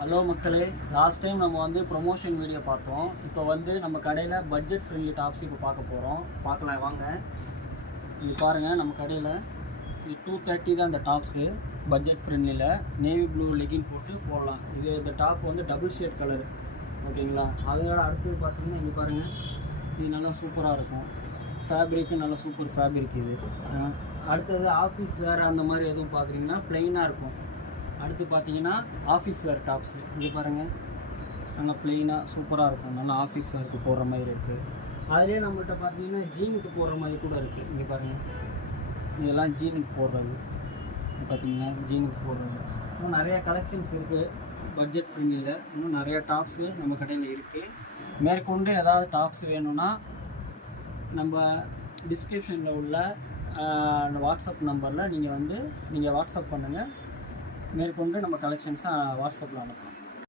Hello மக்களே, last time நம்ம வந்து ப்ரொமோஷன் வீடியோ பார்த்தோம். இப்போ வந்து நம்ம கடையில் பட்ஜெட் ஃப்ரெண்ட்லி டாப்ஸ் இப்போ பார்க்கலாம் வாங்க. இங்கே பாருங்கள், நம்ம கடையில் 230 தான் இந்த டாப்ஸு. பட்ஜெட் ஃப்ரெண்ட்லியில் நேவி ப்ளூ லெகின் போட்டு போடலாம். இந்த டாப் வந்து டபுள் ஷேட் கலரு, ஓகேங்களா? அதோட அடுத்தது பார்த்தீங்கன்னா இங்கே பாருங்கள், இது நல்லா சூப்பராக இருக்கும். ஃபேப்ரிக்கு நல்லா சூப்பர் ஃபேப்ரிக் இது. அடுத்தது ஆஃபீஸ் வேறு அந்த மாதிரி எதுவும் பார்க்குறீங்கன்னா ப்ளெயினாக இருக்கும். அடுத்து பார்த்தீங்கன்னா ஆஃபீஸ் வேர் டாப்ஸு. இங்கே பாருங்கள், நல்லா ப்ளெயினாக சூப்பராக இருக்கும். நல்லா ஆஃபீஸ் வேருக்கு போடுற மாதிரி இருக்குது. அதுலேயே நம்மள்கிட்ட பார்த்தீங்கன்னா ஜீனுக்கு போடுற மாதிரி கூட இருக்குது. இங்கே பாருங்கள், இதெல்லாம் ஜீனுக்கு போடுறது. பார்த்தீங்கன்னா ஜீனுக்கு போடுறது. இன்னும் நிறையா கலெக்ஷன்ஸ் இருக்குது பட்ஜெட் ஃப்ரெண்ட்லியில். இன்னும் நிறையா டாப்ஸு நம்ம கடையில் இருக்குது. மேற்கொண்டு ஏதாவது டாப்ஸ் வேணும்னா நம்ம டிஸ்கிரிப்ஷனில் உள்ள அந்த வாட்ஸ்அப் நம்பரில் நீங்கள் வாட்ஸ்அப் பண்ணுங்கள். மேற்கொண்டு நம்ம கலெக்ஷன்ஸை வாட்ஸ்அப்பில் அனுப்பலாம்.